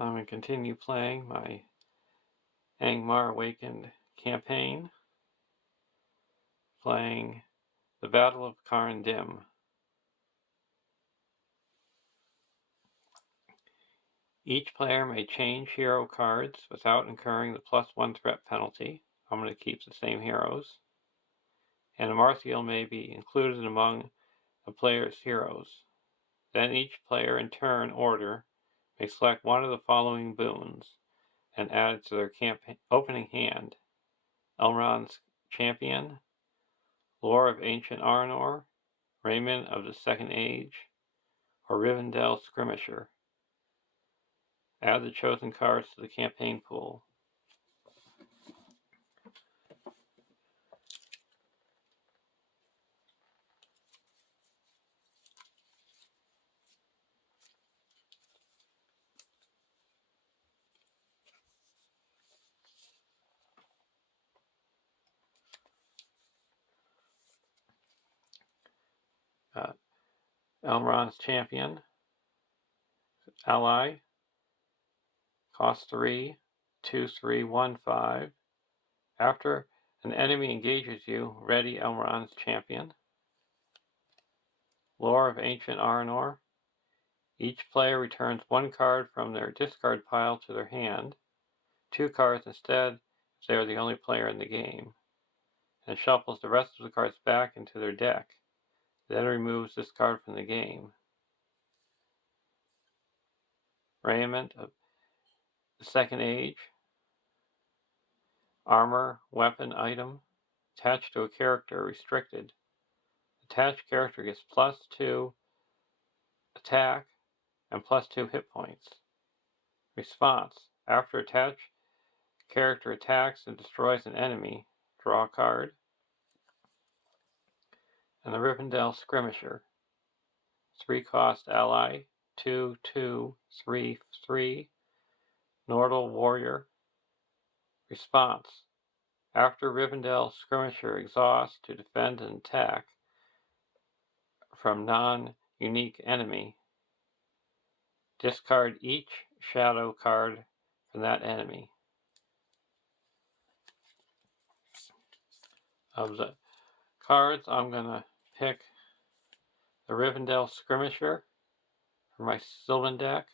I'm going to continue playing my Angmar Awakened campaign, playing the Battle of Carn Dum. Each player may change hero cards without incurring the +1 threat penalty. I'm going to keep the same heroes. And a Marthiel may be included among a player's heroes. Then each player in turn order may select one of the following boons and add it to their opening hand: Elrond's Champion, Lore of Ancient Arnor, Raymond of the Second Age, or Rivendell Skirmisher. Add the chosen cards to the campaign pool. Elrond's Champion, ally, cost 3, 2, 3, 1, 5. After an enemy engages you, ready Elrond's Champion. Lore of Ancient Arnor. Each player returns one card from their discard pile to their hand, 2 cards instead if they are the only player in the game, and shuffles the rest of the cards back into their deck, then removes this card from the game. Raiment of the Second Age. Armor, weapon, item, attached to a character, restricted. Attached character gets +2 attack and +2 hit points. Response: after attached character attacks and destroys an enemy, draw a card. And the Rivendell Skirmisher. 3 cost ally, 2, 2, 3, 3, Nordal Warrior. Response: after Rivendell Skirmisher exhausts to defend an attack from non-unique enemy, discard each shadow card from that enemy. Of the cards, I'm going to pick the Rivendell Skirmisher for my Sylvan deck,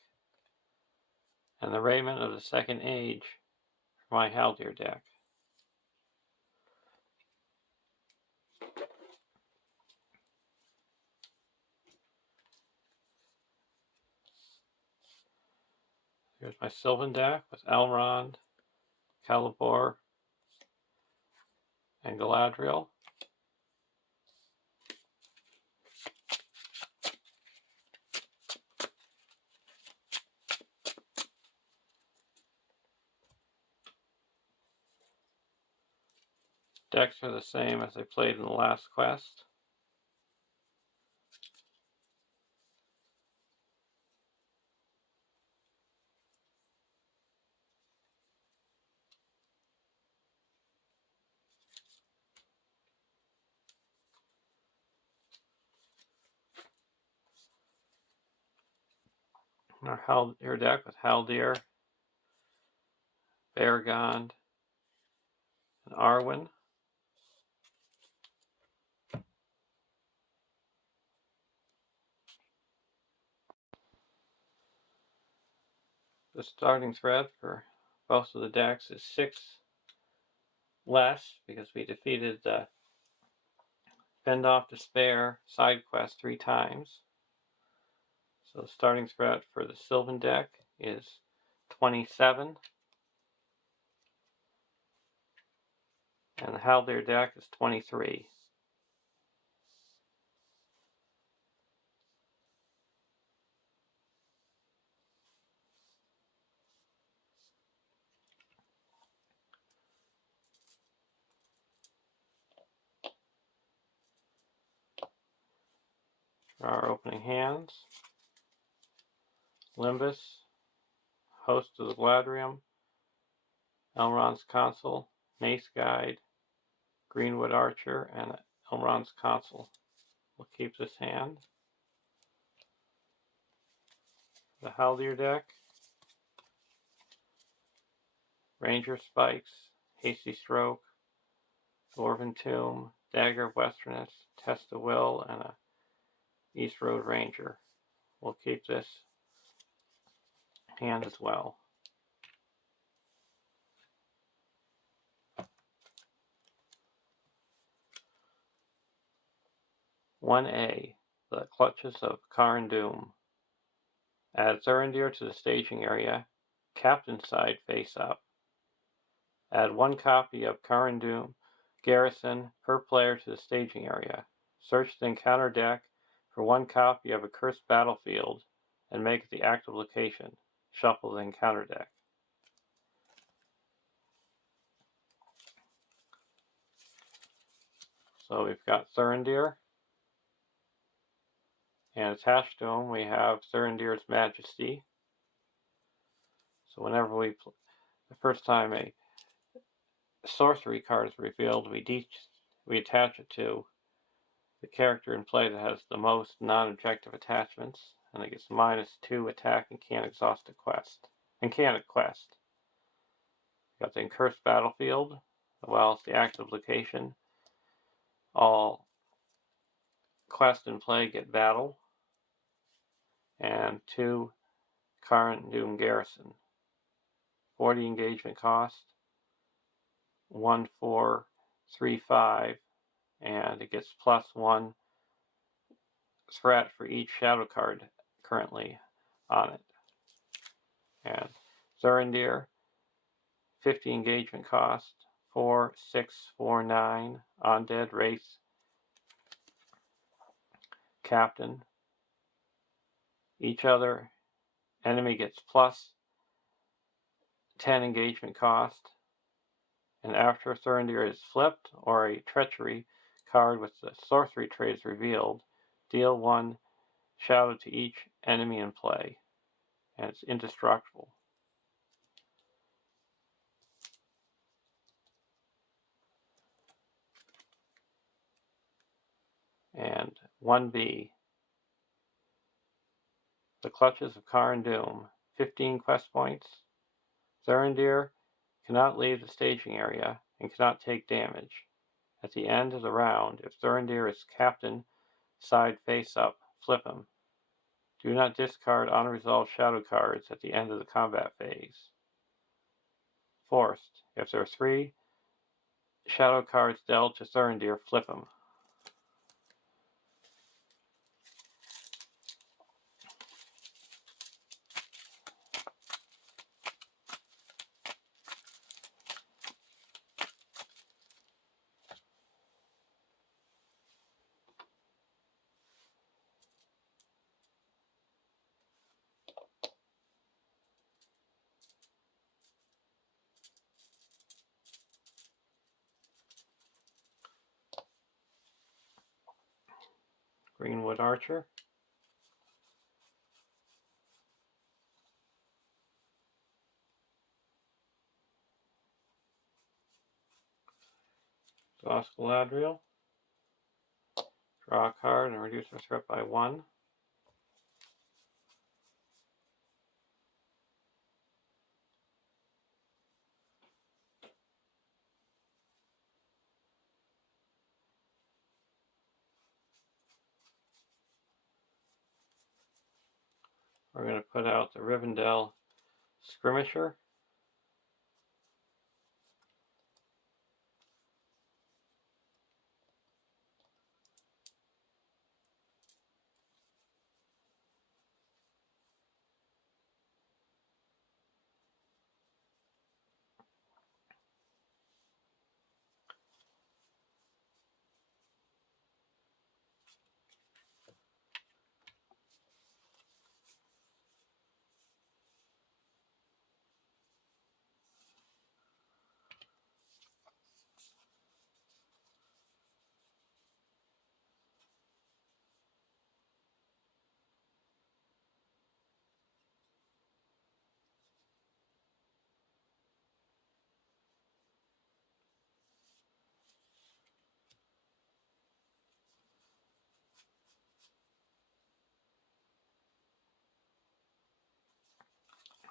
and the Raiment of the Second Age for my Haldir deck. Here's my Sylvan deck with Elrond, Celeborn, and Galadriel. Decks are the same as I played in the last quest. Our Haldir deck with Haldir, Beargond, and Arwen. The starting threat for both of the decks is 6 less because we defeated the Fend Off Despair side quest 3 times. So the starting threat for the Sylvan deck is 27. And the Haldir deck is 23. For our opening hands: Limbus, Host of the Gladrium, Elrond's Consul, Mace Guide, Greenwood Archer, and Elrond's Consul. We'll keep this hand. The Haldir deck: Ranger Spikes, Hasty Stroke, Dwarven Tomb, Dagger of Westerness, Test of Will, and a East Road Ranger. We'll keep this hand as well. (1A) The Clutches of Carn Dum. Add Thurindir to the staging area, Captain side face up. Add 1 copy of Carn Dum Garrison per player to the staging area. Search the encounter deck for 1 copy of a Cursed Battlefield and make it the active location. Shuffle the encounter deck. So we've got Thurindir, and attached to him we have Thurindir's Majesty. So whenever the first time a sorcery card is revealed, we attach it to the character in play that has the most non-objective attachments, and it gets -2 attack and can't exhaust a quest. Got the Cursed Battlefield, well as the active location. All quests in play get battle, and 2 Carn Dum Garrison. 40 engagement cost, 1, 4, 3, 5, and it gets +1 threat for each shadow card currently on it. And Thurindir, 50 engagement cost, 4, 6, 4, 9, Undead Wraith Captain. Each other enemy gets +10 engagement cost, and after Thurindir is flipped or a treachery card with the sorcery trait is revealed, deal 1 shadow to each enemy in play, and it's indestructible. And 1B, The Clutches of Carn Dum, 15 quest points. Thurindir cannot leave the staging area and cannot take damage. At the end of the round, if Thurindir is captain side face up, flip him. Do not discard unresolved shadow cards at the end of the combat phase. Forced, if there are 3 shadow cards dealt to Thurindir, flip him. Greenwood Archer. Exhaust Galadriel. Draw a card and reduce the threat by 1. We're going to put out the Rivendell Skirmisher.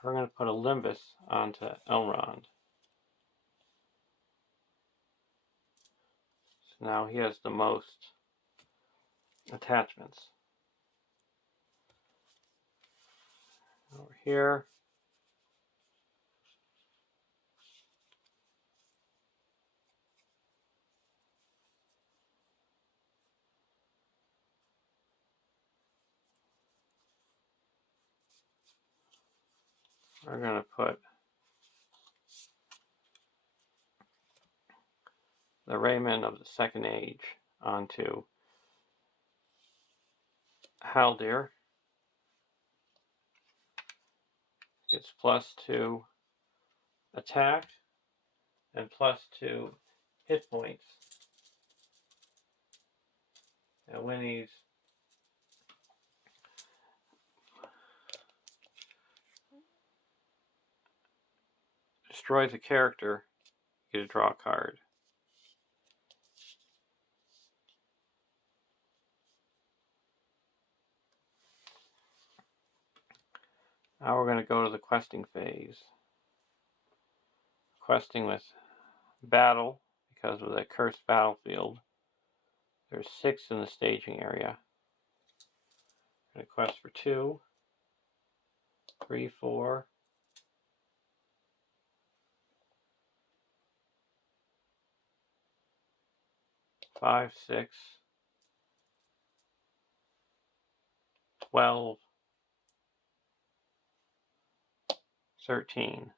We're going to put a Limbus onto Elrond. now he has the most attachments. Over here, we're going to put the Raymond of the Second Age onto Haldir. It's +2 attack and +2 hit points. And when he destroys a character, you get to draw a card. Now we're going to go to the questing phase. Questing with battle, because of the cursed battlefield. There's 6 in the staging area. I'm going to quest for 2, 3, 4, 5, 6, 12, 13.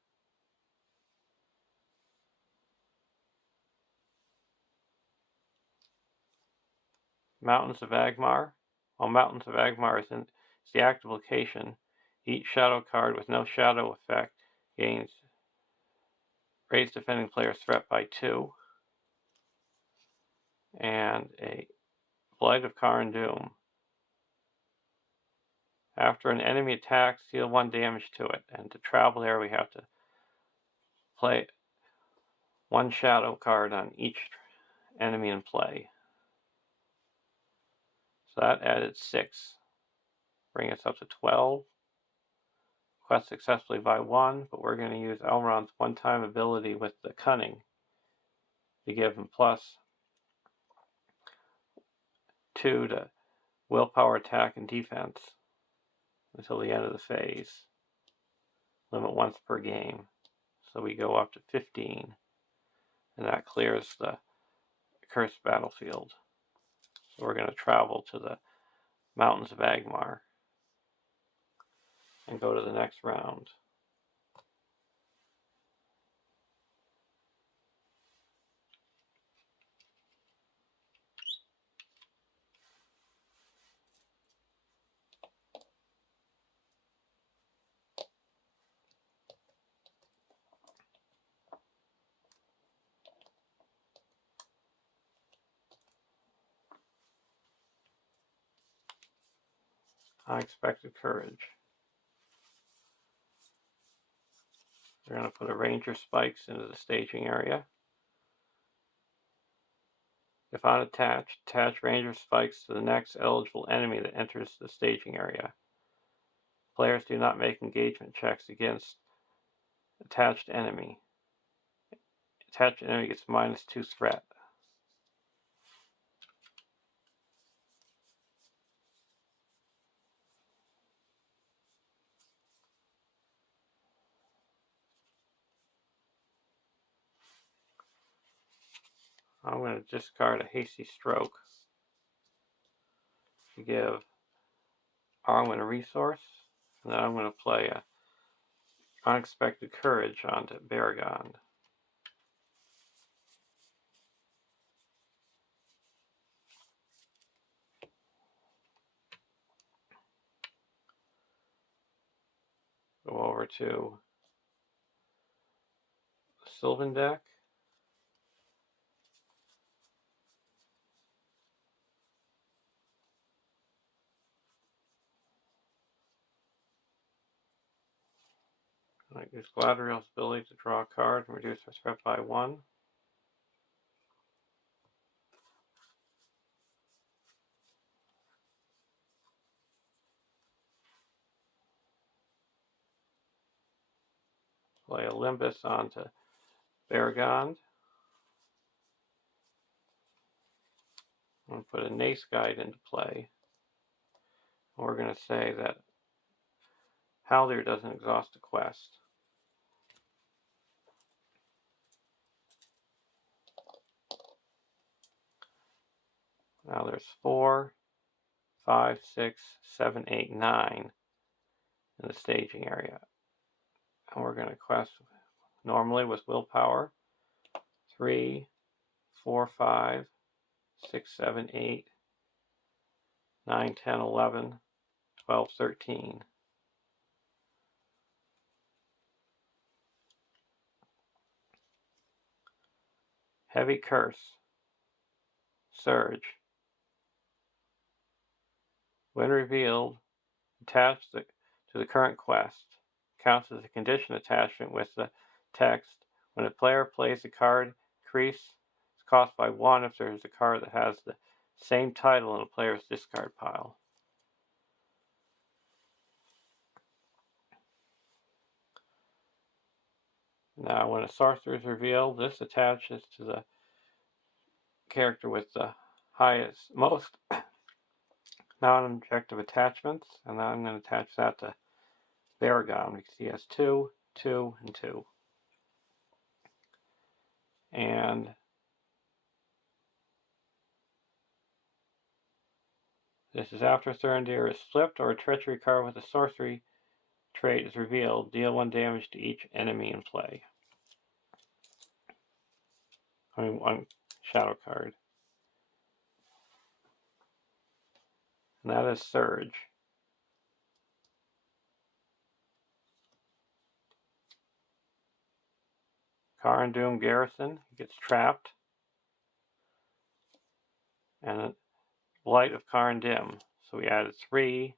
Mountains of Angmar. While Mountains of Angmar is the active location, each shadow card with no shadow effect gains raise defending player's threat by 2. And a Blight of Carn Dum. After an enemy attacks, deal 1 damage to it. And to travel there, we have to play 1 shadow card on each enemy in play. So that added 6. Bring us up to 12. Quest successfully by 1, but we're going to use Elrond's one-time ability with the Cunning to give him +2 to willpower, attack, and defense until the end of the phase. Limit once per game. So we go up to 15, and that clears the cursed battlefield. So we're going to travel to the Mountains of Angmar and go to the next round. Unexpected Courage. We're going to put a Ranger Spikes into the staging area. If unattached, attach Ranger Spikes to the next eligible enemy that enters the staging area. Players do not make engagement checks against attached enemy. Attached enemy gets -2 threat. I'm going to discard a Hasty Stroke to give Arwen a resource, and then I'm going to play a Unexpected Courage onto Baragond. Go over to the Sylvan deck. I use Galadriel's ability to draw a card and reduce our threat by 1. Play a Limbus onto Baragond. I'm going to put a NACE guide into play. And we're going to say that Haldir doesn't exhaust a quest. Now there's 4, 5, 6, 7, 8, 9 in the staging area. And we're going to quest normally with willpower. 3, 4, 5, 6, 7, 8, 9, 10, 11, 12, 13. Heavy Curse. Surge. When revealed, attached to the current quest. Counts as a condition attachment with the text. When a player plays a card, increase its cost by 1 if there is a card that has the same title in a player's discard pile. Now, when a sorcerer is revealed, this attaches to the character with the most non-objective attachments, and now I'm going to attach that to Baragon because he has 2, 2, and 2. And this is after Thurandir is flipped or a treachery card with a sorcery trait is revealed. Deal 1 damage to each enemy in play. 1 shadow card. And that is Surge. Carn Dum Garrison, he gets trapped. And a Blight of Carn Dum. So we added 3,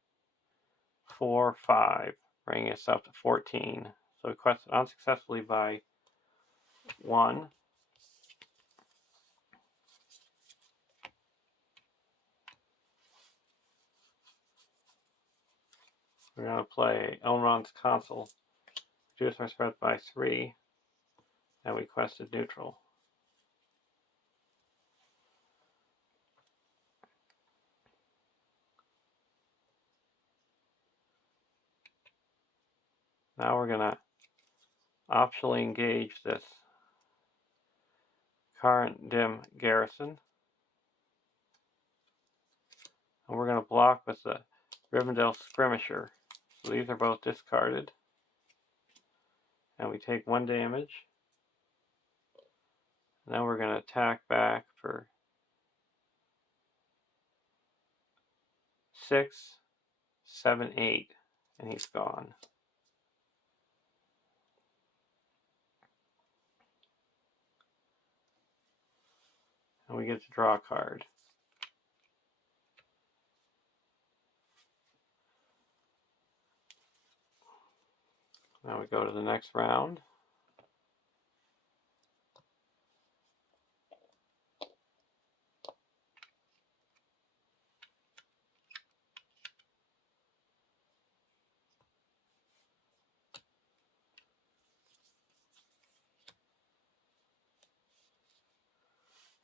4, 5, bringing us up to 14. So we quested unsuccessfully by 1. We're going to play Elrond's Consul. Reduce our threat by 3. And we quested neutral. Now we're going to optionally engage this Carn Dum Garrison. And we're going to block with the Rivendell Skirmisher. So these are both discarded. And we take 1 damage. And then we're going to attack back for 6, 7, 8. And he's gone. And we get to draw a card. Now we go to the next round.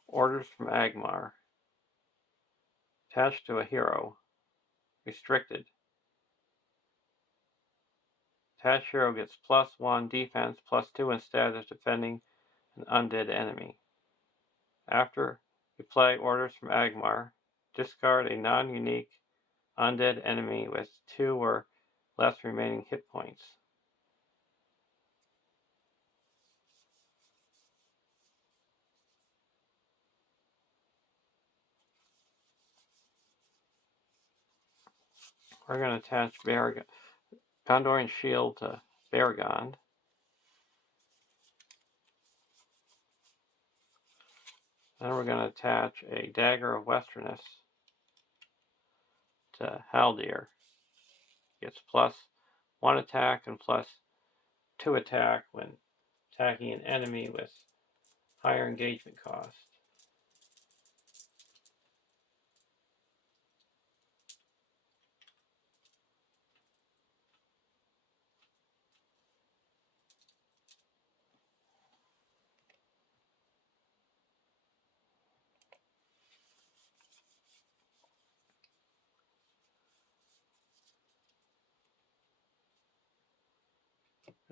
Orders from Angmar. Attached to a hero. Restricted. Attached hero gets +1 defense, +2 instead of defending an undead enemy. After you play Orders from Angmar, discard a non-unique undead enemy with 2 or less remaining hit points. We're going to attach Gondorian Shield to Baragon. Then we're going to attach a Dagger of Westerness to Haldir. Gets +1 attack and +2 attack when attacking an enemy with higher engagement cost.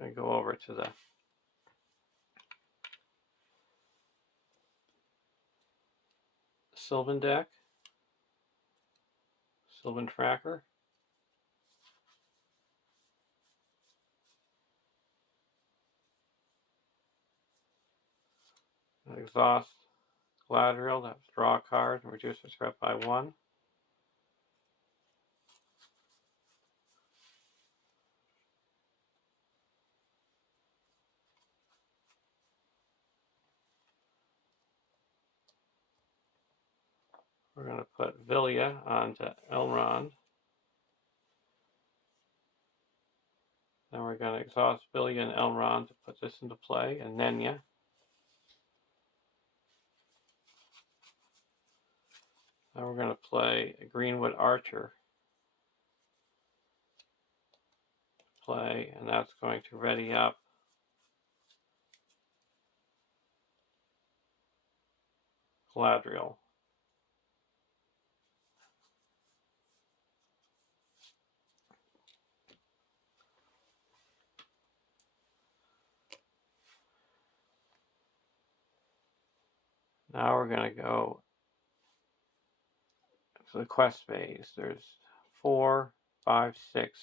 I'm going to go over to the Sylvan deck, Sylvan Tracker. Exhaust Galadriel, that's draw a card and reduce the threat by 1. We're going to put Vilya onto Elrond. Then we're going to exhaust Vilya and Elrond to put this into play, and Nenya. Then we're going to play a Greenwood Archer. Play, and that's going to ready up Galadriel. Now we're going to go to the quest phase. There's 4, 5, 6.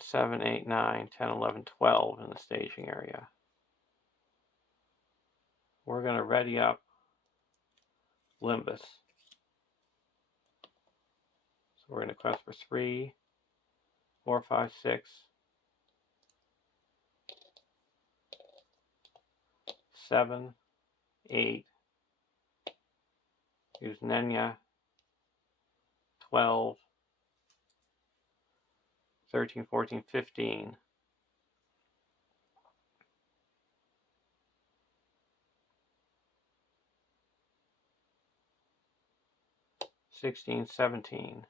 7, 8, 9, 10, 11, 12 in the staging area. We're going to ready up Limbus. So we're going to quest for 3, 4, 5, 6, 7, 8. Use Nenya. 12, 13, 14, 15. 16, 17.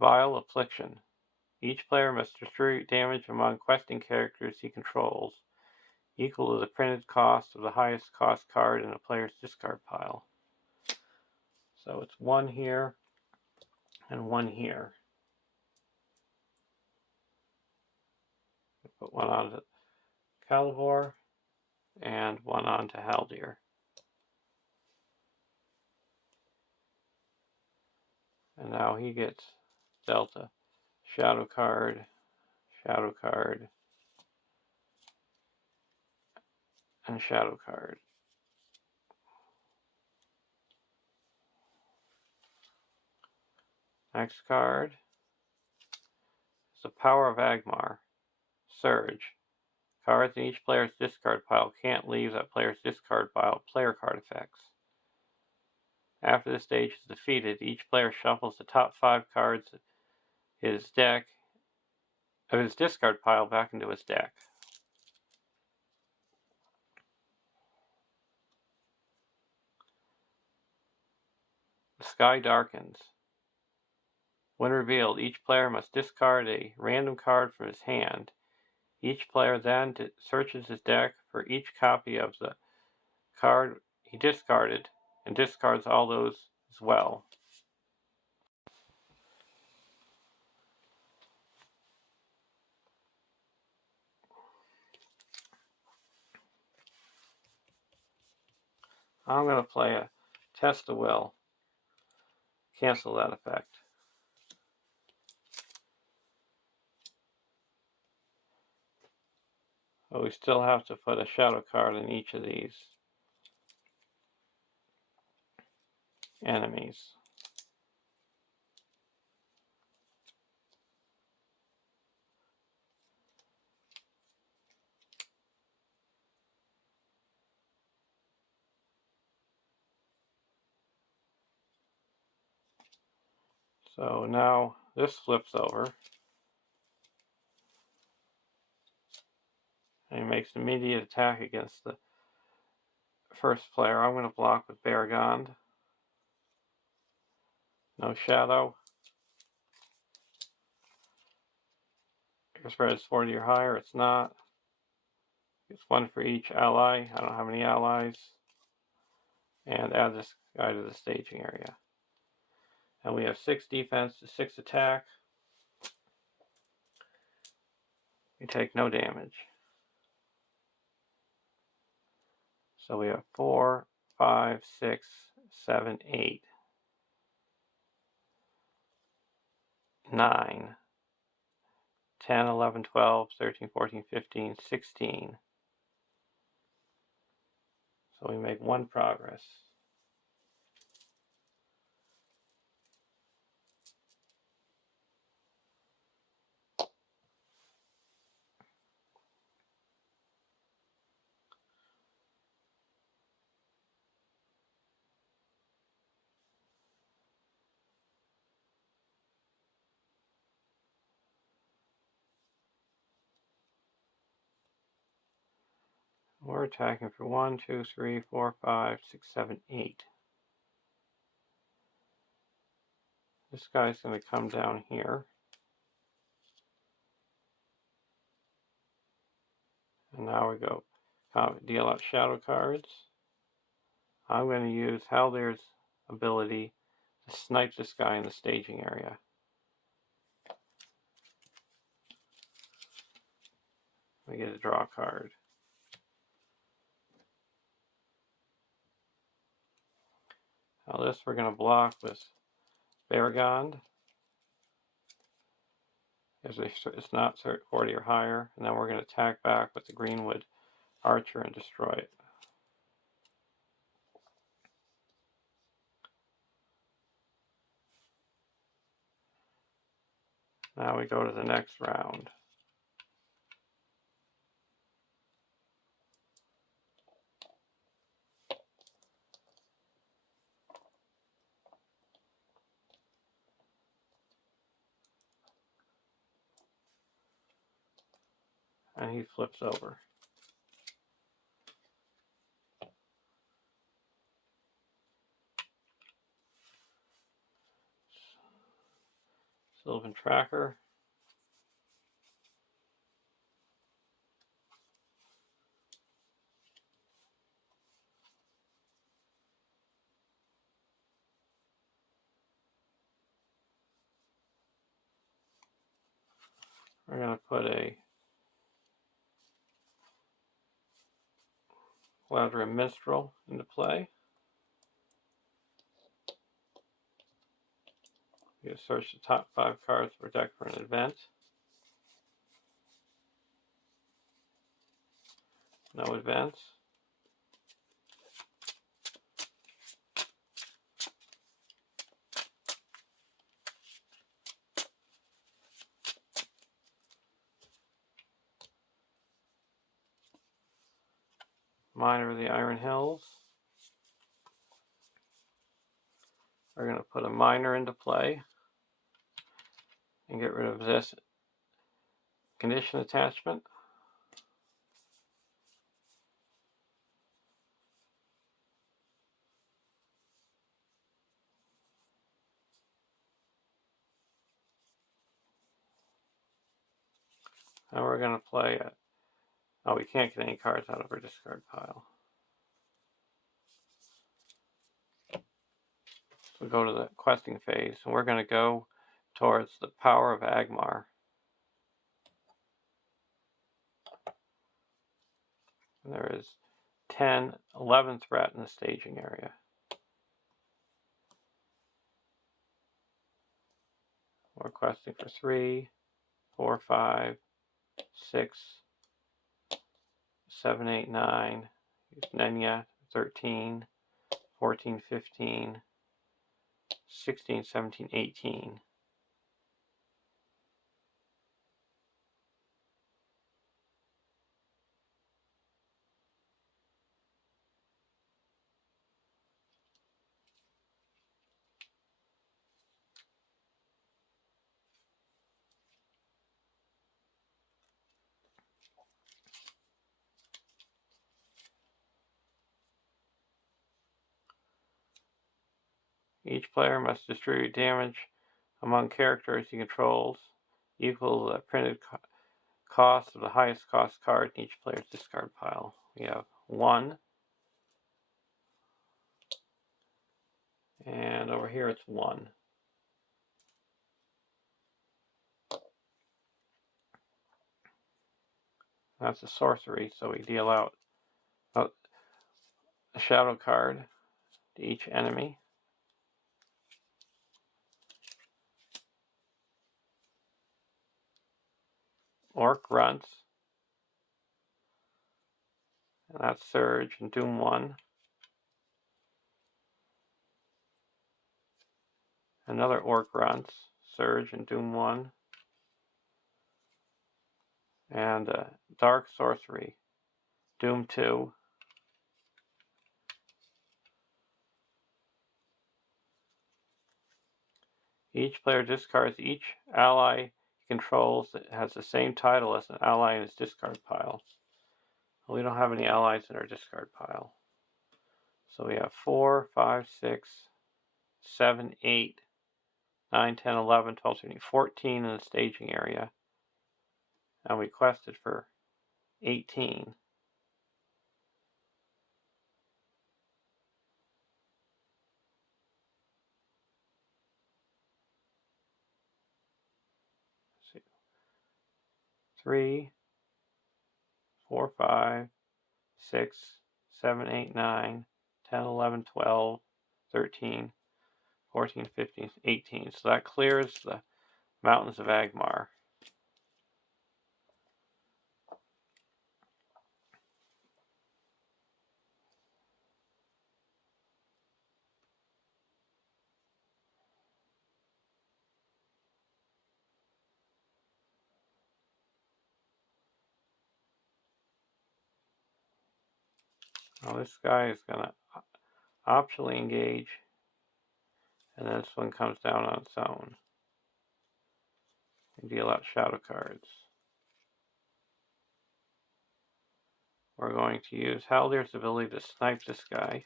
Vile Affliction. Each player must distribute damage among questing characters he controls, equal to the printed cost of the highest cost card in a player's discard pile. So it's 1 here and 1 here. Put 1 onto Calivor and 1 onto Haldir. And now he gets Delta. Shadow card, and shadow card. Next card is the Power of Angmar. Surge. Cards in each player's discard pile can't leave that player's discard pile player card effects. After the stage is defeated, each player shuffles the top 5 cards of his discard pile back into his deck. The Sky Darkens. When revealed, each player must discard a random card from his hand. Each player then searches his deck for each copy of the card he discarded and discards all those as well. I'm going to play a Test of Will. Cancel that effect. But we still have to put a shadow card in each of these enemies. So now this flips over. And he makes an immediate attack against the first player. I'm going to block with Baragond. No shadow. Spread is 40 or higher. It's not. It's one for each ally. I don't have any allies. And add this guy to the staging area. And we have 6 defense to 6 attack. We take no damage. So we have 4, 5, 6, 7, 8, 9, 10, 11, 12, 13, 14, 15, 16. So we make 1 progress. We're attacking for 1, 2, 3, 4, 5, 6, 7, 8. This guy's going to come down here. And now we go deal out shadow cards. I'm going to use Haldir's ability to snipe this guy in the staging area. We get to draw a card. Now this we're going to block with Baragond. It's not 40 or higher. And then we're going to attack back with the Greenwood Archer and destroy it. Now we go to the next round. And he flips over. Sylvan Tracker. We're going to put a LOTR Minstrel into play. You search the top 5 cards of our deck for an event. No events. Miner of the Iron Hills. We're going to put a miner into play and get rid of this condition attachment. And we're going to play it. Oh, we can't get any cards out of our discard pile. So we go to the questing phase, and we're going to go towards the power of Angmar. And there is 10, 11 threat in the staging area. We're questing for 3, 4, 5, 6, 7, 8, 9. Nenya, 13, 14, 15, 16, 17, 18. Each player must distribute damage among characters he controls equal to the printed cost of the highest cost card in each player's discard pile. We have 1. And over here it's 1. That's a sorcery, so we deal out a shadow card to each enemy. Orc grunts. And that's Surge and Doom 1. Another Orc grunts, Surge and Doom 1. And Dark Sorcery, Doom 2. Each player discards each ally he controls that has the same title as an ally in his discard pile. We don't have any allies in our discard pile. So we have 4, 5, 6, 7, 8, 9, 10, 11, 12, 13, 14 in the staging area. And we quested for 18. Let's see. 3, 4, 5, 6, 7, 8, 9, 10, 11, 12, 13, 14, 15, 18. So that clears the mountains of Angmar. Now this guy is going to optionally engage, and then this one comes down on its own. And deal out shadow cards. We're going to use Haldir's ability to snipe this guy.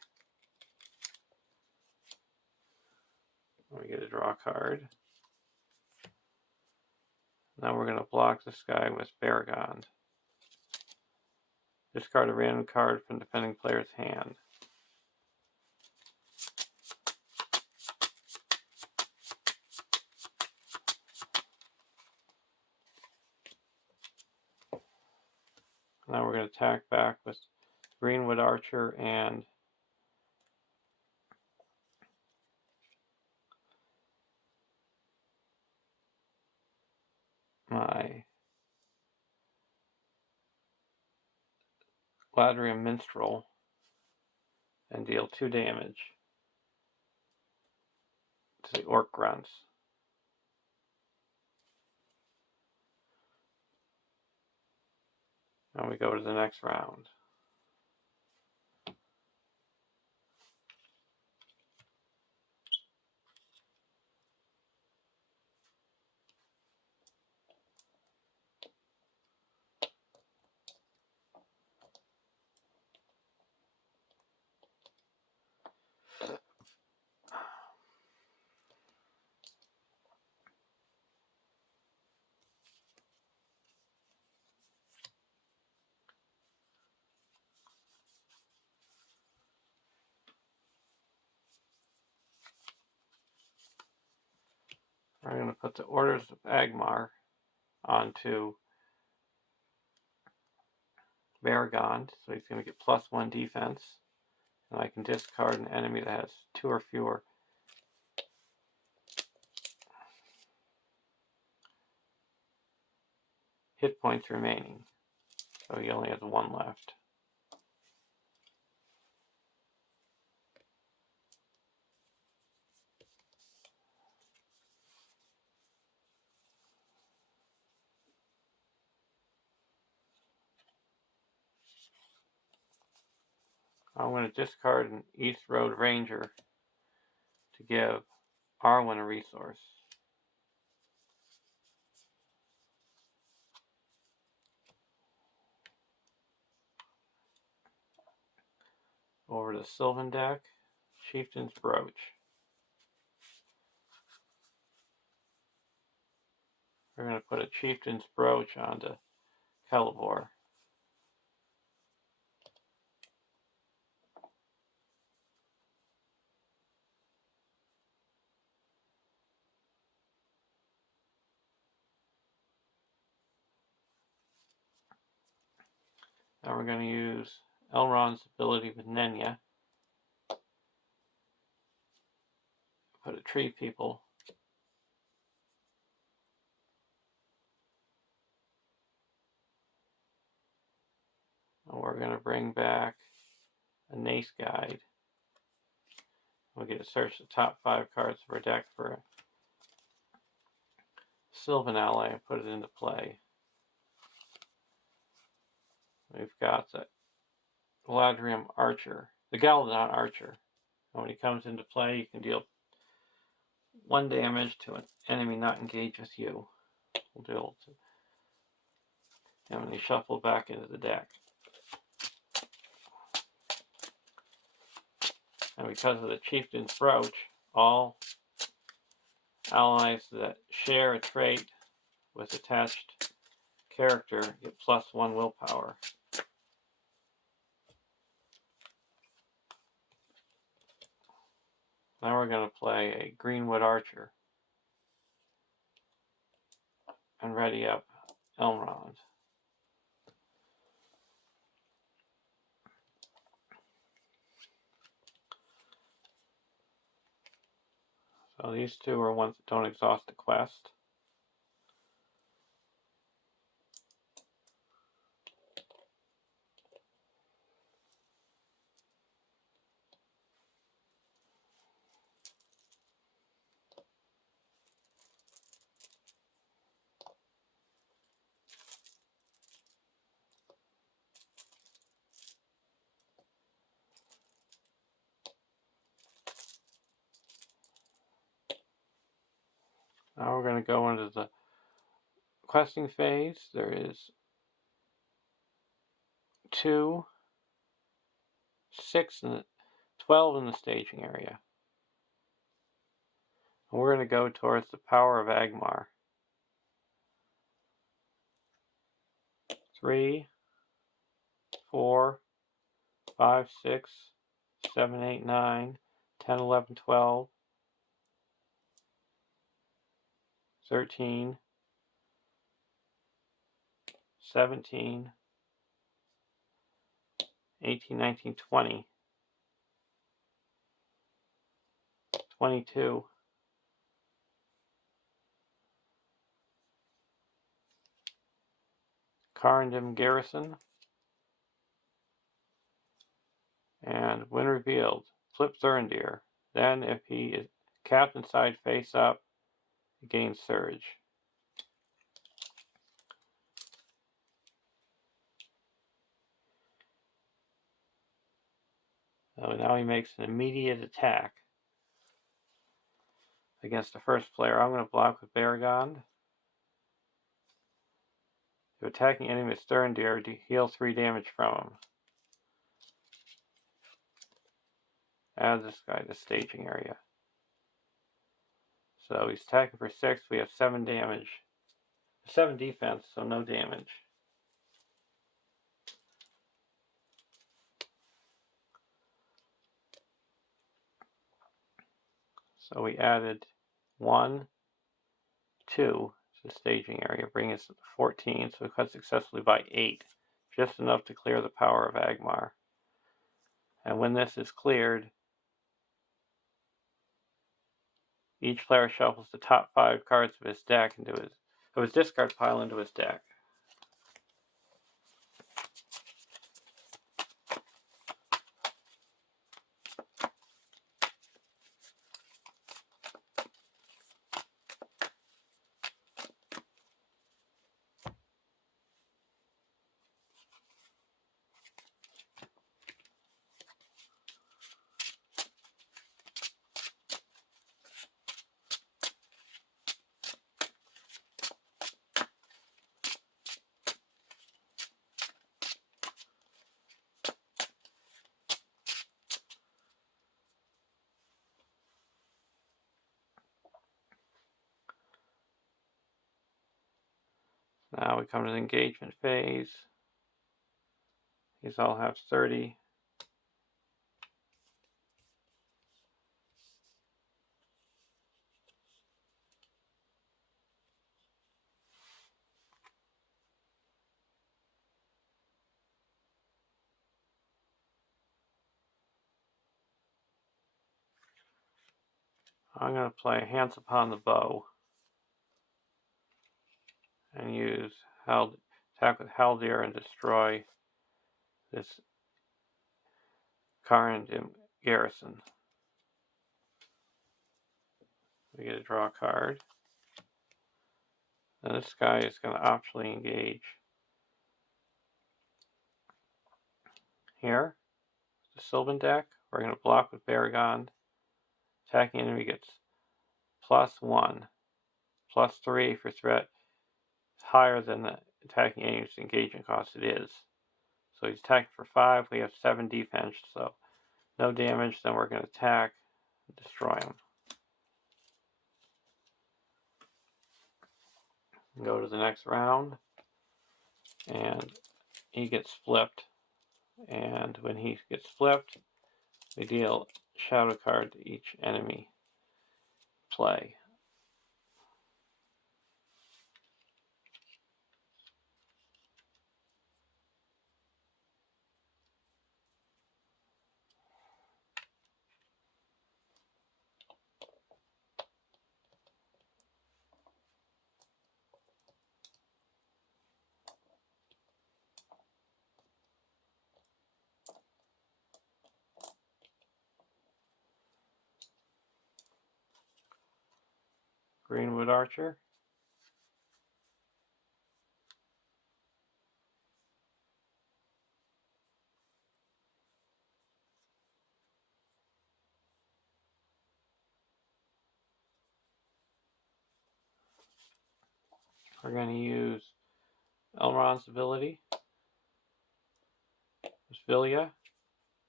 We get a draw card. Now we're going to block this guy with Baragon. Discard a random card from the defending player's hand. Now we're going to attack back with Greenwood Archer and my Gladrium Minstrel and deal 2 damage to the Orc Grunts. And we go to the next round. I'm going to put the Orders of Angmar onto Baragon, so he's going to get +1 defense. And I can discard an enemy that has 2 or fewer hit points remaining. So he only has 1 left. I'm going to discard an East Road Ranger to give Arwen a resource. Over to Sylvan deck, Chieftain's Brooch. we're going to put a chieftain's brooch onto Celeborn. Now we're going to use Elrond's ability with Nenya. Put a tree people. And we're going to bring back a Nace Guide. We'll get to search the top 5 cards of our deck for a Sylvan ally and put it into play. We've got the Galadrim Archer, the Galadon Archer. And when he comes into play, you can deal 1 damage to an enemy not engaged with you. We'll deal to, and when he shuffle back into the deck. And because of the Chieftain's Brooch, all allies that share a trait with attached character get +1 willpower. Now we're going to play a Greenwood Archer and ready up Elrond. So these 2 are ones that don't exhaust the quest. Now we're going to go into the questing phase. There is 2, 6, and 12 in the staging area. And we're going to go towards the power of Angmar. 3, 4, 5, 6, 7, 8, 9, 10, 11, 12, 13, 17, 18, 19, 20, 22, Carn Dum Garrison, and when revealed, flip Thurindir. Then if he is capped inside face up, he gains Surge. So now he makes an immediate attack against the first player. I'm going to block with Baragon. If attacking enemy with Thurindir, heal 3 damage from him. Add this guy to staging area. So he's attacking for 6. We have 7 damage. 7 defense, so no damage. So we added 1, 2 to the staging area, bringing us to 14. So we cut successfully by 8, just enough to clear the power of Angmar. And when this is cleared, each player shuffles the top 5 cards of his deck into his discard pile into his deck. Now we come to the engagement phase. These all have 30. I'm going to play Hands Upon the Bow and use attack with Haldir and destroy this Carn Dum garrison. We get to draw a card. Then this guy is going to optionally engage here. The Sylvan deck. We're going to block with Baragon. Attacking enemy gets +1, +3 for threat higher than the attacking enemy's engagement cost it is. So he's attacking for 5. We have 7 defense, so no damage. Then we're going to attack and destroy him. Go to the next round, and he gets flipped. And when he gets flipped, we deal shadow card to each enemy play. Greenwood Archer. We're going to use Elrond's ability, Villia,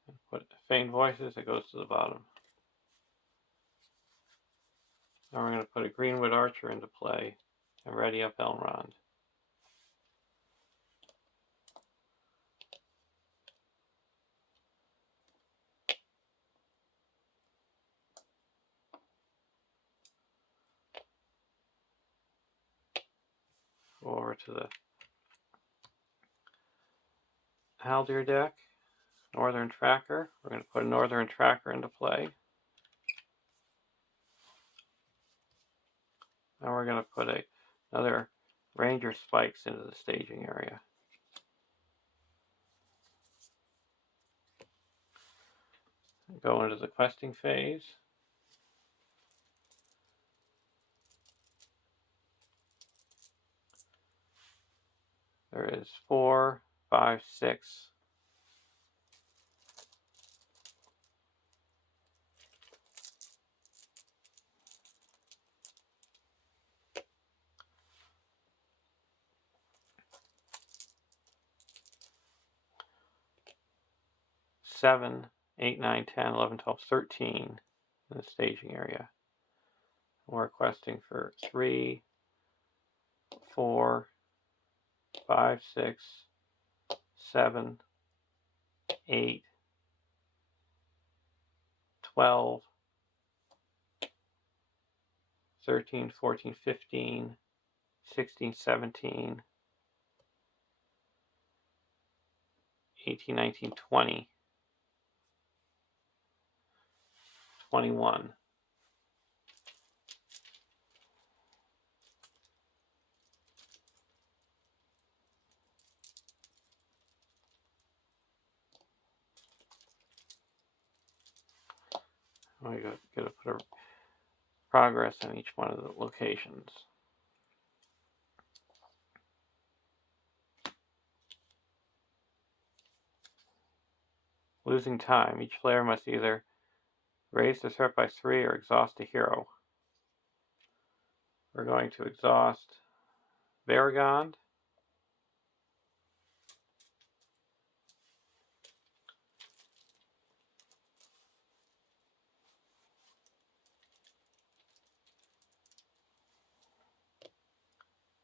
and put Feigned Voices, it goes to the bottom. Now we're going to put a Greenwood Archer into play and ready up Elrond. Go over to the Haldir deck, Northern Tracker. We're going to put a Northern Tracker into play. Now we're going to put another Ranger Spikes into the staging area. Go into the questing phase. There is 4, 5, 6. Seven, 8, 9, 10, 11, 12, 13 in the staging area. We're questing for 3, 4, 5, 6, 7, 8, 12, 13, 14, 15, 16, 17, 18, 19, 20, 21. We got to put a progress on each one of the locations. Losing time. Each player must either raise the threat by 3 or exhaust a hero. We're going to exhaust Baragon.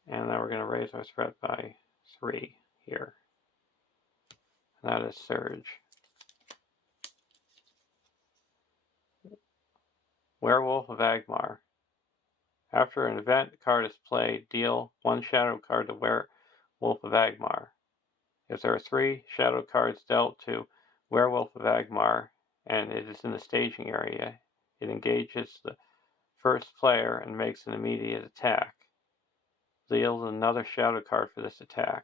And then we're we're going to raise our threat by 3 here. And that is Surge. Werewolf of Angmar. After an event card is played, deal 1 shadow card to Werewolf of Angmar. If there are 3 shadow cards dealt to Werewolf of Angmar and it is in the staging area, it engages the first player and makes an immediate attack. Deal another shadow card for this attack.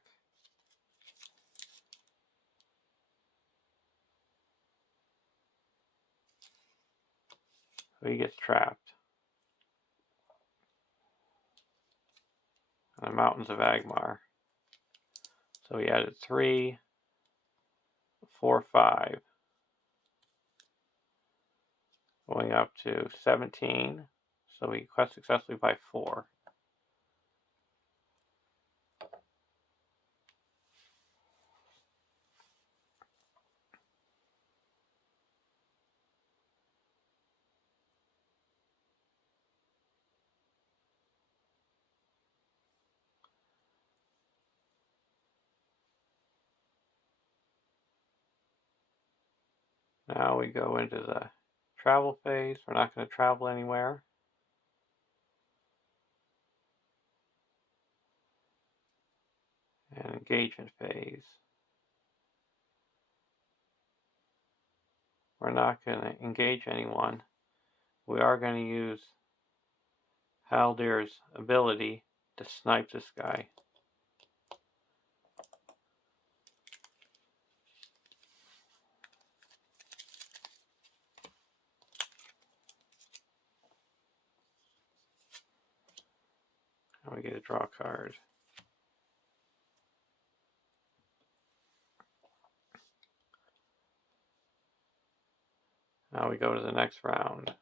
So he gets trapped. On the Mountains of Angmar. So he added 3, 4, 5. Going up to 17. So we quest successfully by 4. Now we go into the travel phase. We're not going to travel anywhere. And engagement phase. We're not going to engage anyone. We are going to use Haldir's ability to snipe this guy. And we get a draw card. Now we go to the next round.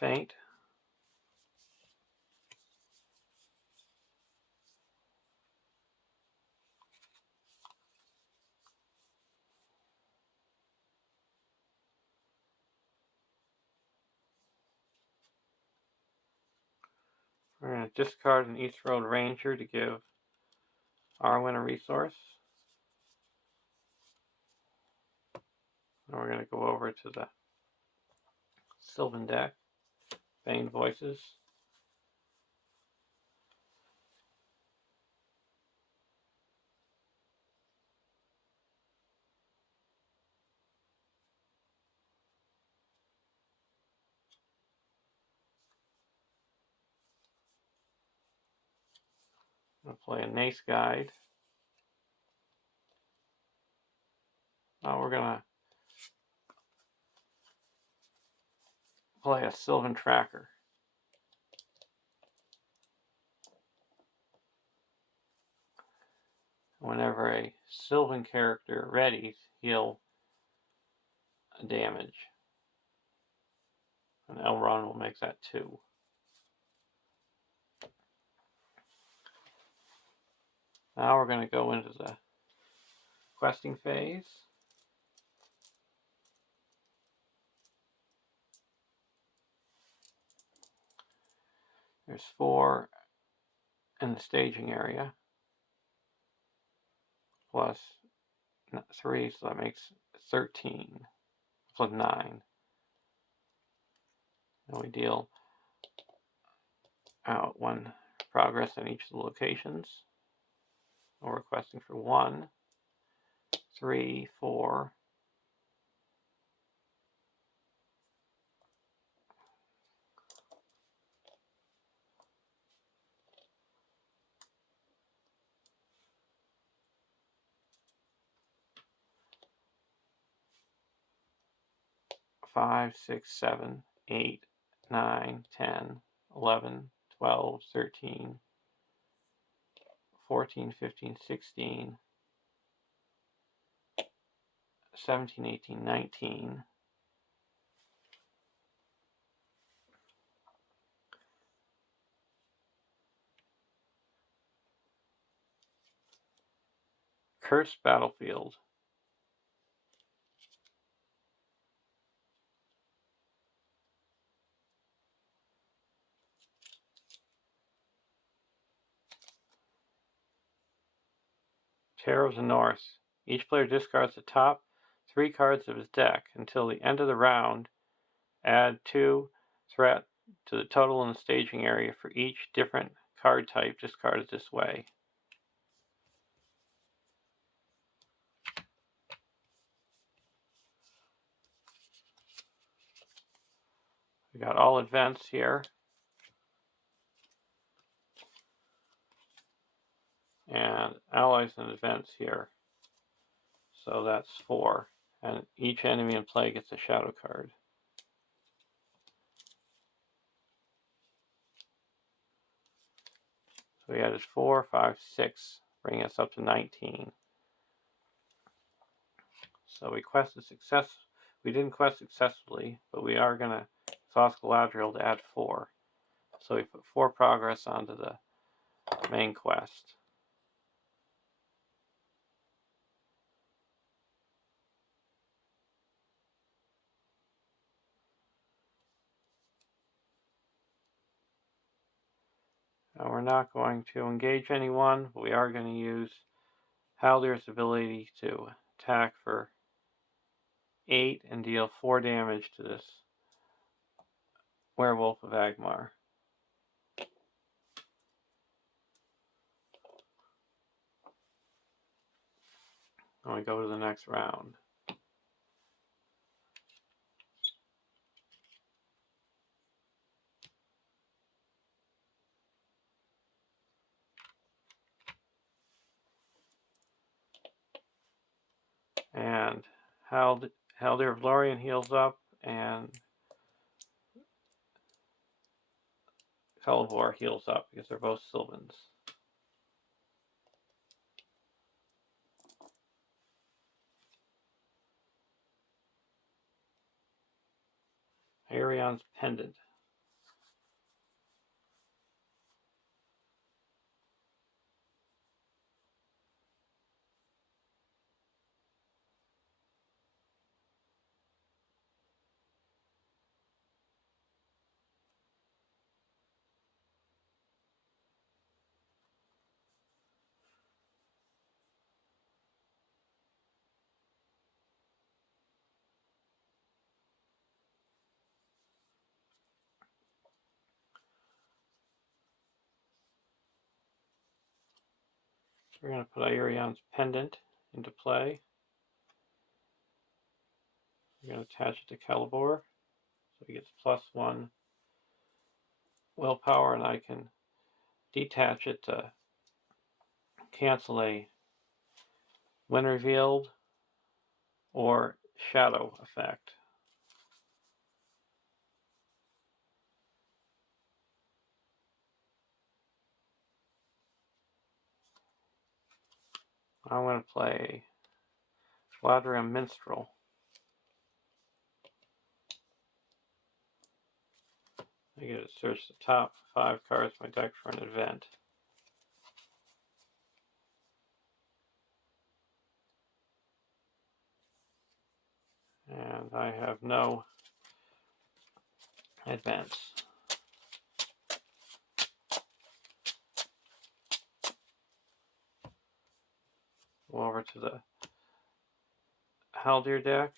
Feint. We're going to discard an East Road Ranger to give Arwen a resource. And we're going to go over to the Sylvan deck. Bane Voices. I'm going to play a Nace Guide. Now we're going to play a Sylvan Tracker. Whenever a Sylvan character readies, he'll damage. And Elrond will make that 2. Now we're going to go into the questing phase. There's 4 in the staging area. Plus 3, so that makes 13. Plus 9. And we deal out 1 progress in each of the locations. And we're questing for 1, 3, 4, 5, 6, 7, 8, 9, 10, 11, 12, 13, 14, 15, 16, 17, 18, 19. Cursed Battlefield. Terror of the North. Each player discards the top 3 cards of his deck until the end of the round. Add 2 threat to the total in the staging area for each different card type discarded this way. We got all events here. And allies and events here. So that's 4. And each enemy in play gets a shadow card. So we added 4, 5, 6, bringing us up to 19. So we quested success. We didn't quest successfully, but we are going to exhaust Galadriel to add 4. So we put 4 progress onto the main quest. Now we're not going to engage anyone, but we are going to use Haldir's ability to attack for 8 and deal 4 damage to this Werewolf of Angmar. And we go to the next round. And Haldir of Lorien heals up, and Calibor heals up because they're both Sylvans. Aerion's Pendant. We're going to put Aerion's Pendant into play. We're going to attach it to Calibor, so he gets +1 willpower, and I can detach it to cancel a when revealed or shadow effect. I'm going to play Galadriel Minstrel. I get to search the top 5 cards of my deck for an event. And I have no advance. Go over to the Haldir deck.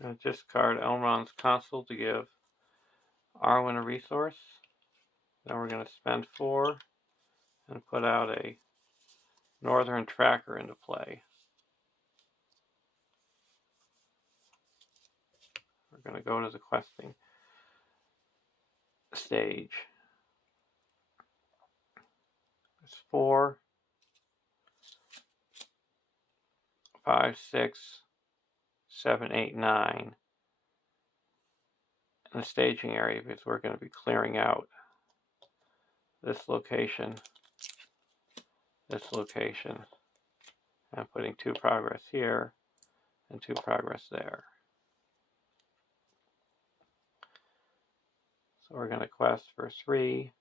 I'm going to discard Elrond's Consul to give Arwen a resource. Then we're going to spend 4 and put out a Northern Tracker into play. We're going to go to the questing stage. It's 4, 5, 6, 7, 8, 9. In the staging area, because we're going to be clearing out this location, and putting 2 progress here and 2 progress there. So we're going to quest for 3,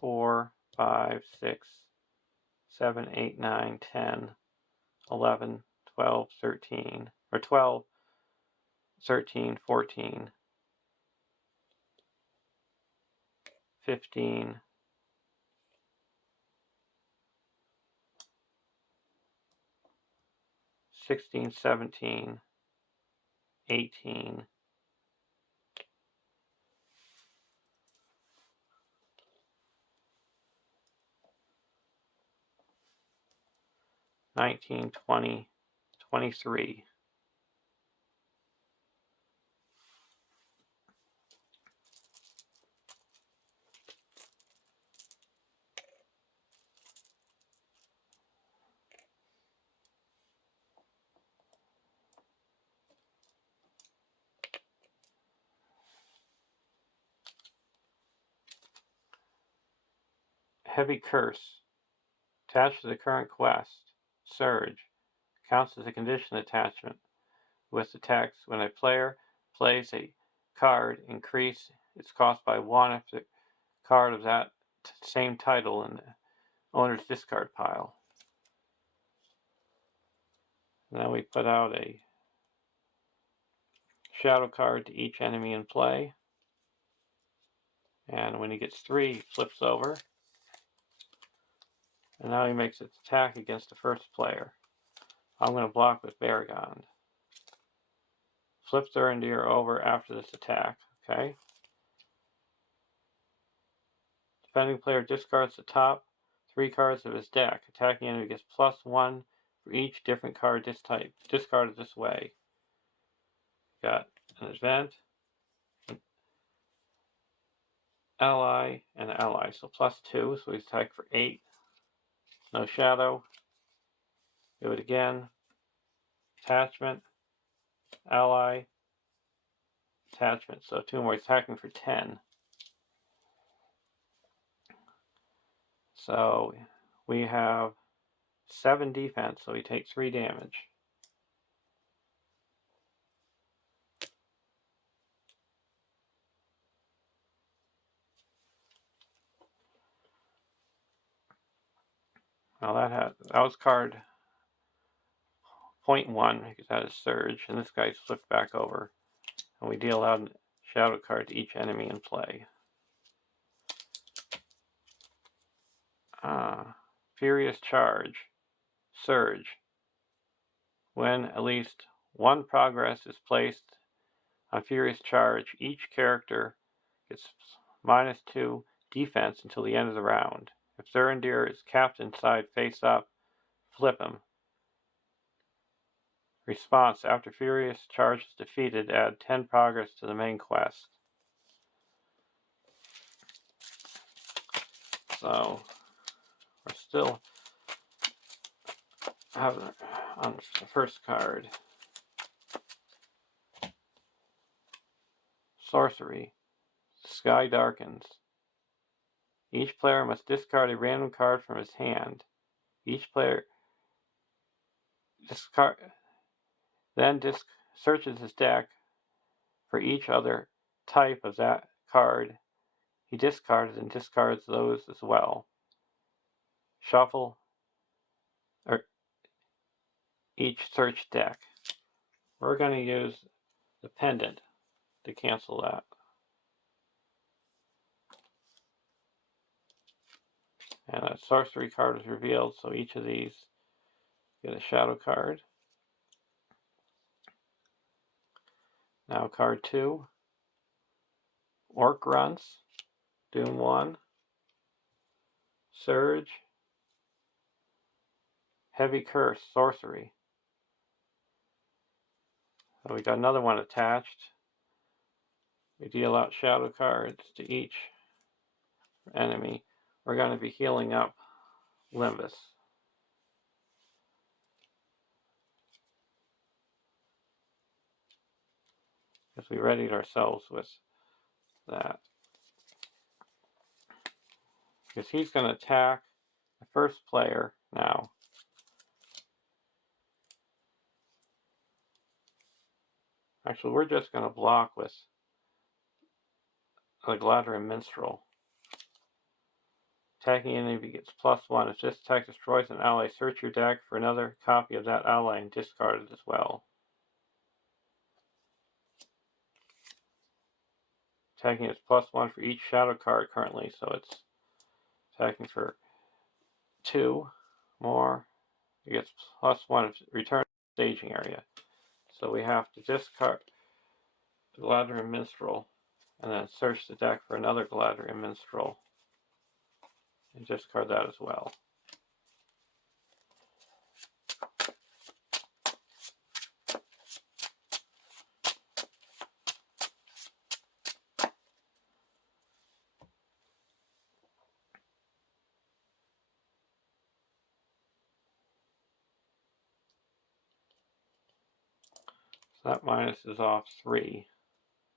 4, 5, 6, 7, 8, 9, 10, 11, 12, 13, or 12, 13, 14, 15, 16, 17, 18, 19, 20, 23. Heavy Curse. Attached to the current quest. Surge. Counts as a condition attachment. With the text, when a player plays a card, increase its cost by 1 if the card of that same title in the owner's discard pile. And then we put out a shadow card to each enemy in play. And when he gets 3, he flips over. And now he makes its attack against the first player. I'm going to block with Barragond. Flip Thurandir over after this attack. Okay. Defending player discards the top 3 cards of his deck. Attacking enemy gets +1 for each different card this type. Discarded this way. Got an event, an ally, and an ally. So +2. So he's attacked for 8. No shadow. Do it again. Attachment. Ally. Attachment. So 2 more. Attacking for 10. So we have 7 defense. So he takes 3 damage. Now that was card 0.1 because that is Surge, and this guy's flipped back over. And we deal out a shadow card to each enemy in play. Furious Charge. Surge. When at least 1 progress is placed on Furious Charge, each character gets -2 defense until the end of the round. If Thurandir is capped inside face up, flip him. Response: after Furious Charge is defeated, add 10 progress to the main quest. So we're still having on the first card. Sorcery. Sky Darkens. Each player must discard a random card from his hand. Each player searches his deck for each other type of that card he discarded and discards those as well. Shuffle each search deck. We're going to use the pendant to cancel that. And a sorcery card is revealed, so each of these get a shadow card. Now card 2. Orc Grunts. Doom 1. Surge. Heavy Curse. Sorcery. So we got another one attached. We deal out shadow cards to each enemy. We're going to be healing up Limbus. Because we readied ourselves with that. Because he's going to attack the first player now. Actually, we're just going to block with the Galadriel Minstrel. Attacking enemy gets +1. If this attack destroys an ally, search your deck for another copy of that ally and discard it as well. Attacking is +1 for each shadow card currently, so it's attacking for 2 more. It gets +1 if return to the staging area. So we have to discard the Galadriel Minstrel and then search the deck for another Galadriel Minstrel and discard that as well. So that minus is off 3,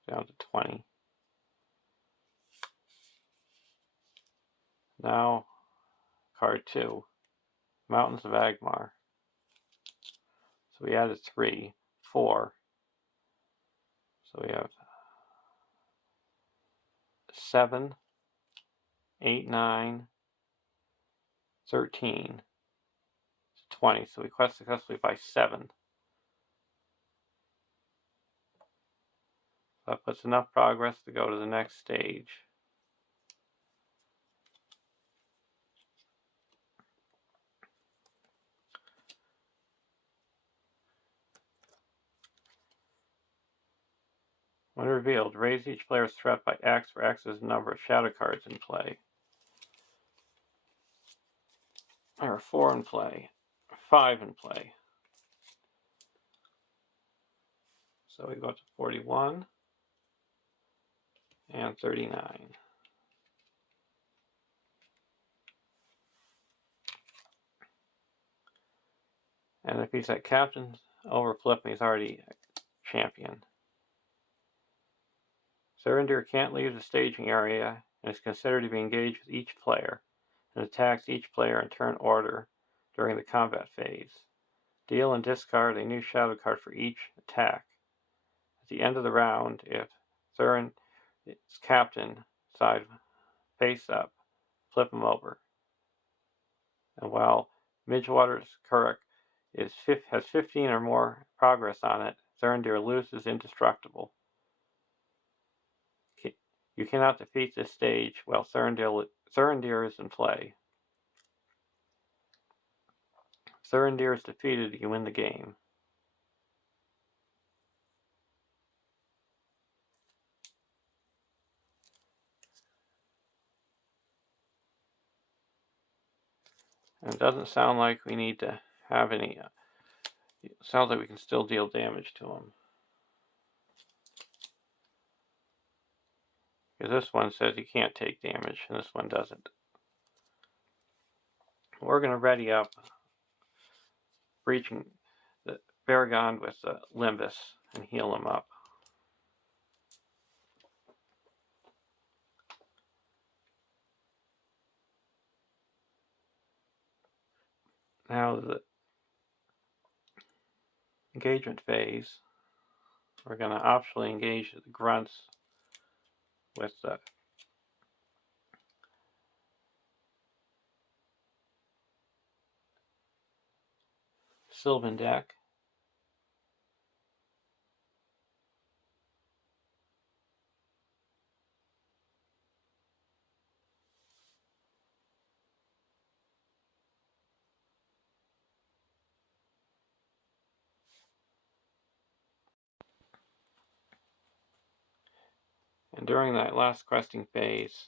down to 20. Now, card 2, Mountains of Angmar. So we added 3, 4. So we have 7, 8, 9, 13, 20. So we quest successfully by 7. That puts enough progress to go to the next stage. When revealed, raise each player's threat by X, where X is the number of shadow cards in play. There are 4 in play, 5 in play. So we go to 41 and 39. And if he's at captain over flipping, he's already champion. Thurindir can't leave the staging area and is considered to be engaged with each player and attacks each player in turn order during the combat phase. Deal and discard a new shadow card for each attack. At the end of the round, if Thurindir's captain side face up, flip him over. And while Midgewater's Kuruk has 15 or more progress on it, Thurindir loses indestructible. You cannot defeat this stage while Thurindir is in play. If Thurindir is defeated, you win the game. And it doesn't sound like we need to have any. It sounds like we can still deal damage to him. Because this one says he can't take damage, and this one doesn't. We're going to ready up breaching the Baragon with the Limbus and heal him up. Now the engagement phase, we're going to optionally engage the grunts with the Sylvan deck. And during that last questing phase,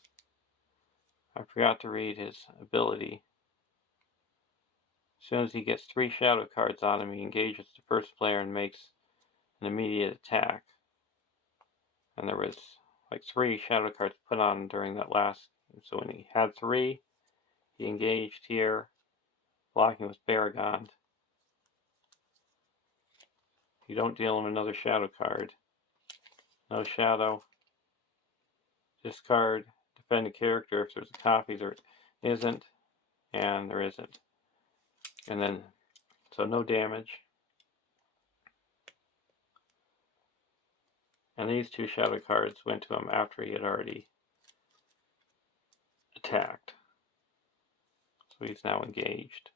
I forgot to read his ability. As soon as he gets 3 shadow cards on him, he engages the first player and makes an immediate attack. And there was like 3 shadow cards put on during that last. So when he had 3, he engaged here, blocking with Baragond. You don't deal him another shadow card. No shadow. Discard. Defend a character if there's a copy. There isn't. And there isn't. And then, so no damage. And these two shadow cards went to him after he had already attacked. So he's now engaged.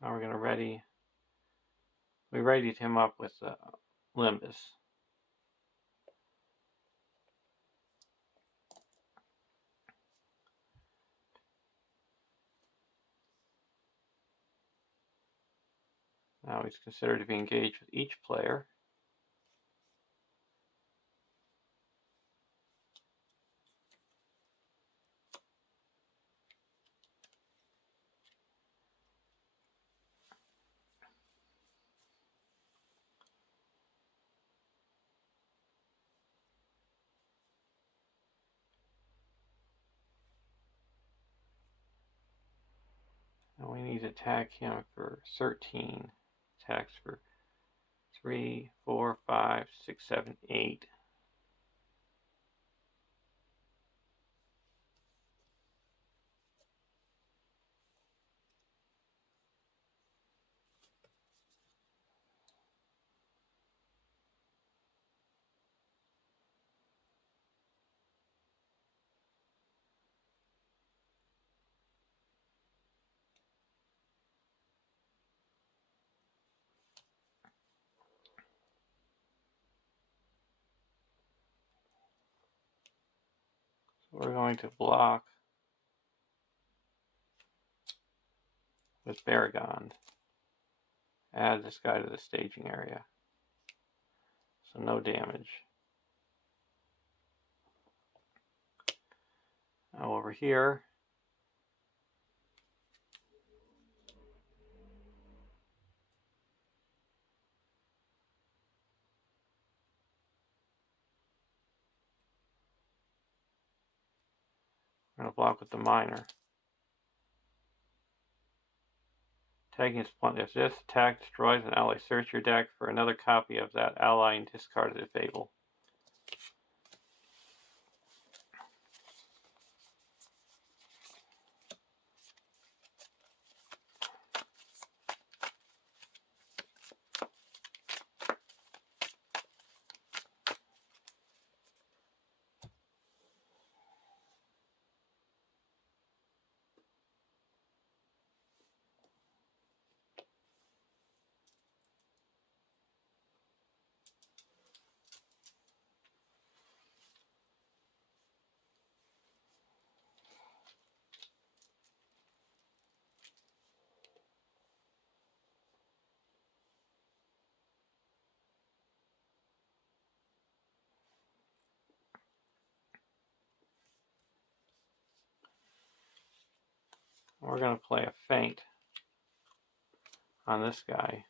Now we're going to ready. We readied him up with Limbus. Now he's considered to be engaged with each player. And we need to attack him for 13. Attacks for 3, 4, 5, 6, 7, 8. So we're going to block with Baragond. Add this guy to the staging area. So no damage. Now over here, we're going to block with the Miner. Taking if this attack destroys an ally, search your deck for another copy of that ally and discard it if able. We're going to play a feint on this guy.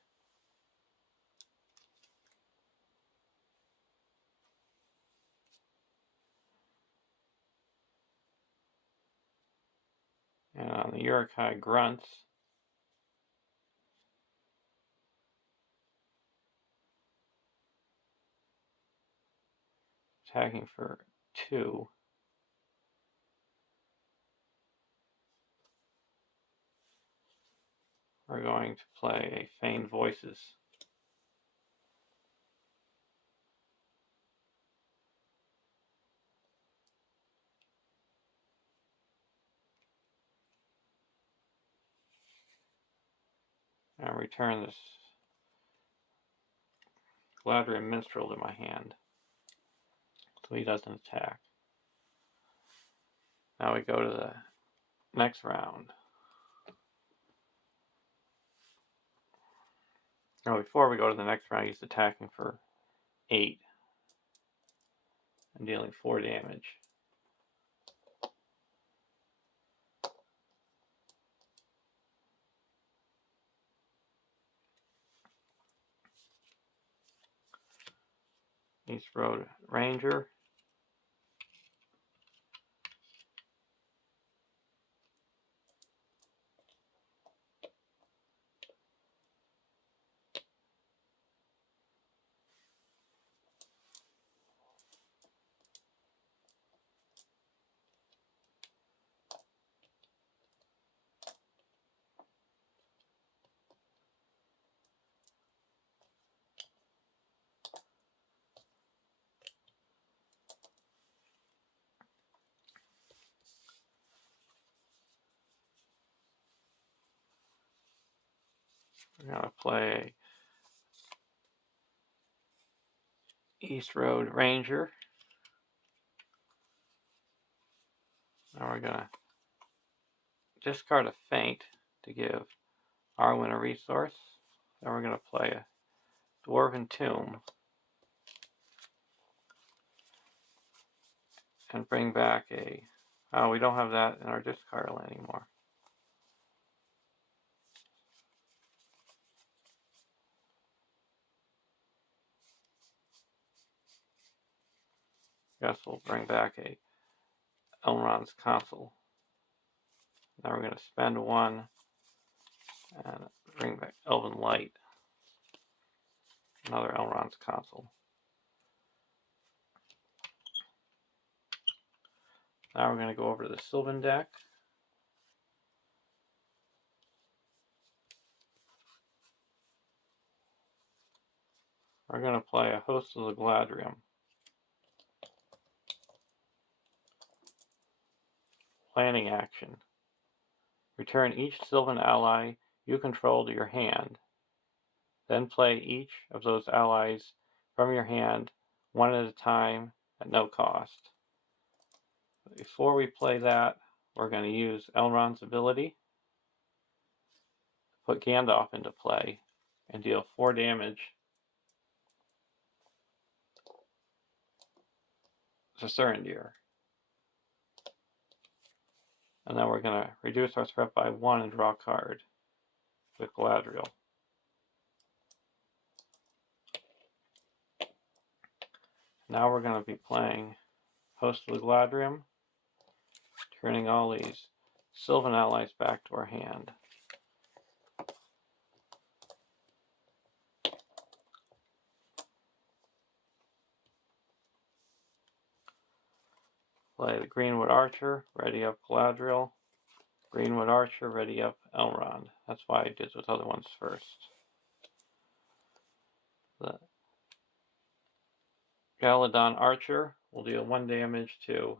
And on the Uruk-hai Grunts, attacking for 2. We're going to play a Feigned Voices. And return this Galadriel Minstrel to my hand, so he doesn't attack. Now we go to the next round. Now before we go to the next round, he's attacking for 8 and dealing 4 damage. East Road Ranger. We're going to play East Road Ranger. Now we're going to discard a feint to give Arwen a resource. Then we're going to play a Dwarven Tomb and bring back a... Oh, we don't have that in our discard anymore. Guess we'll bring back a Elrond's Consul. Now we're going to spend one and bring back Elven Light. Another Elrond's Consul. Now we're going to go over to the Sylvan deck. We're going to play a Host of the Gladrium. Planning action. Return each Sylvan ally you control to your hand. Then play each of those allies from your hand one at a time at no cost. Before we play that, we're going to use Elrond's ability, put Gandalf into play, and deal 4 damage to Surindir. And then we're going to reduce our threat by 1 and draw a card with Galadriel. Now we're going to be playing Host of the Gladrium, turning all these Sylvan allies back to our hand. Play the Greenwood Archer, ready up Galadriel. Greenwood Archer, ready up Elrond. That's why I did those other ones first. The Galadon Archer will deal 1 damage to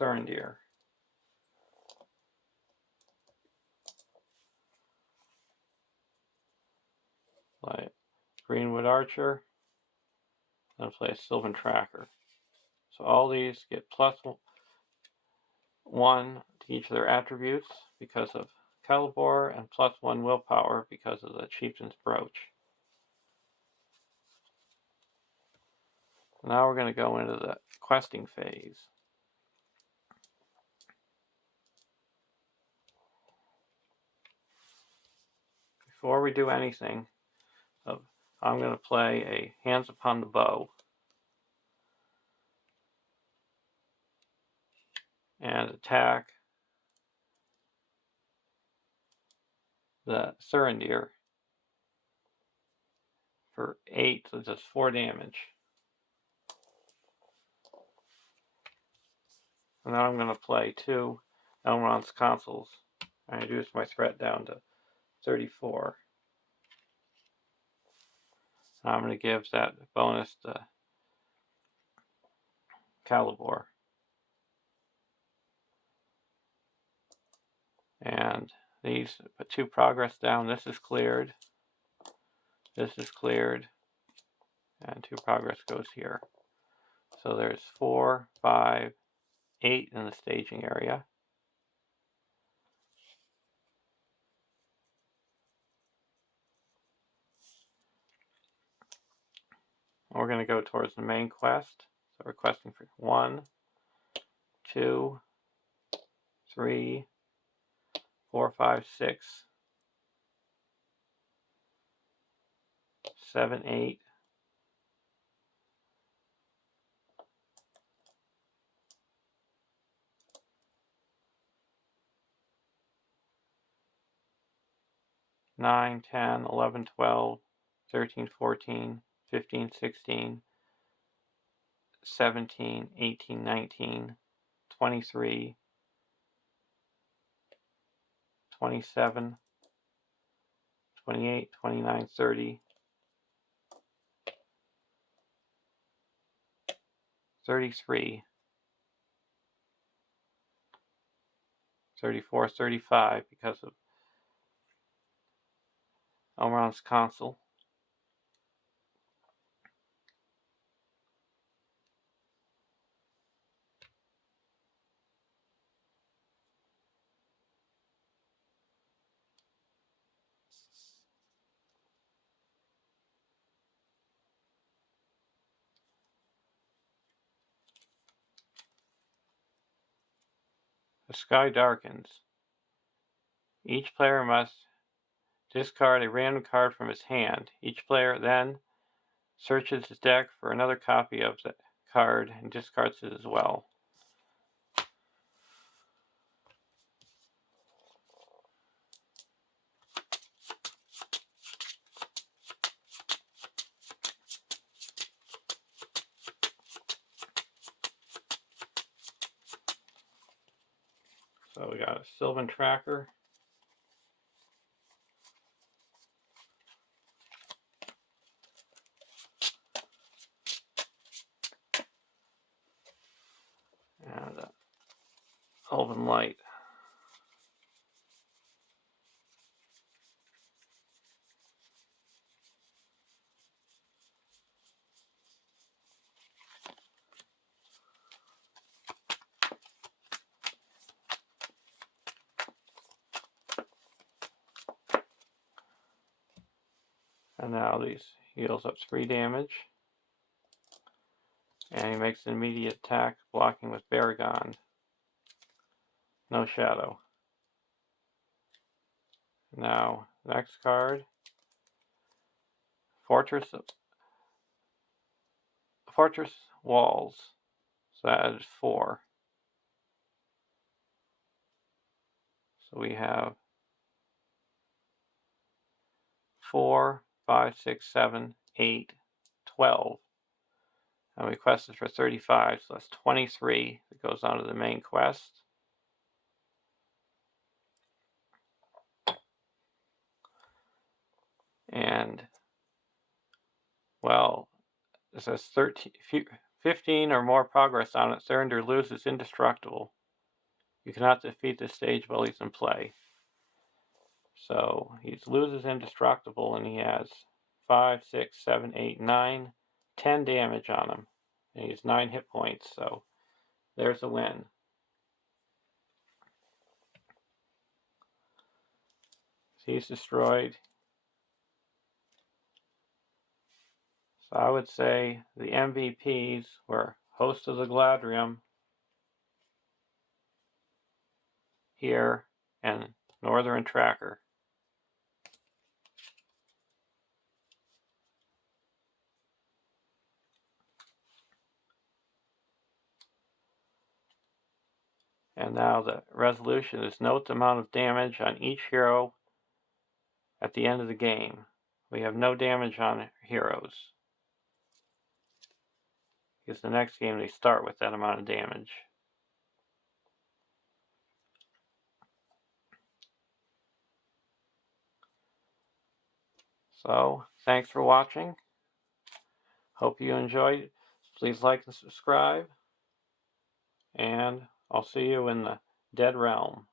Surindir. Play Greenwood Archer, then play a Sylvan Tracker. So all these get +1 to each of their attributes because of Celeborn, and +1 willpower because of the Chieftain's Brooch. Now we're going to go into the questing phase. Before we do anything, I'm going to play a Hands Upon the Bow and attack the Surindir for 8, so just 4 damage. And then I'm going to play 2 Elrond's Consuls. I reduce my threat down to 34. I'm going to give that bonus to Celeborn. And these put 2 progress down. This is cleared. This is cleared. And 2 progress goes here. So there's 4, 5, 8 in the staging area. We're going to go towards the main quest. So we're questing for 1, 2, 3, 4, 5, 6. 7, 8. 9, 10, 11, 12, 13, 14, 15, 16, 17, 18, 19, 23, 27, 28, 29, 30, 33, 34, 35 because of Elrond's console. The sky darkens. Each player must discard a random card from his hand. Each player then searches his deck for another copy of the card and discards it as well. So we got a Sylvan Tracker. And Elven Light. And now these heals up 3 damage. And he makes an immediate attack, blocking with Baragon. No shadow. Now, next card. Fortress Walls. So that is 4. So we have 4, 5, 6, 7, 8, 12. And we quested for 35, so that's 23 that goes on to the main quest. And, well, it says 15 or more progress on it. Surrender loses indestructible. You cannot defeat this stage while he's in play. So he loses indestructible, and he has 5, 6, 7, 8, 9, 10 damage on him. And he has 9 hit points, so there's a win. He's destroyed. So I would say the MVPs were Host of the Gladrium here and Northern Tracker. And now the resolution is note the amount of damage on each hero at the end of the game. We have no damage on heroes, because the next game they start with that amount of damage. So, thanks for watching. Hope you enjoyed. Please like and subscribe. And I'll see you in the Dead Realm.